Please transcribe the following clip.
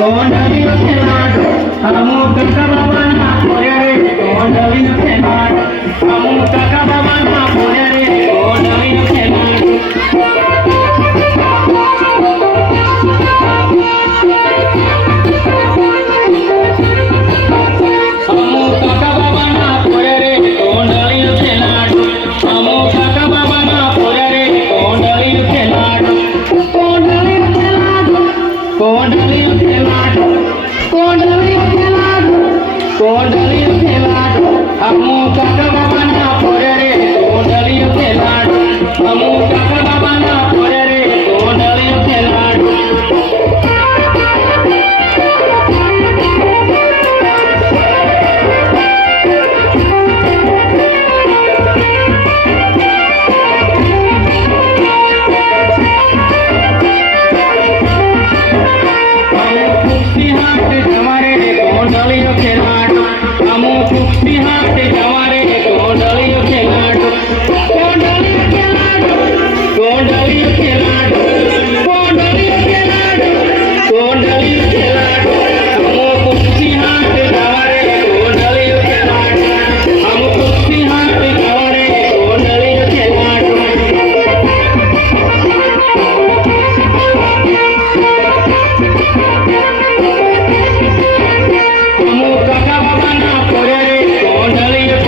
કોંડલિયો ખેલાડો અમુક કાકા બાબાના પોયા રે કોંડલિયો ખેલાડો અમુક કાકા બાબાના પોયા રે કોંડલિયો ખેલાડો કોંડલિયો ખેલાડો અમુક કાકા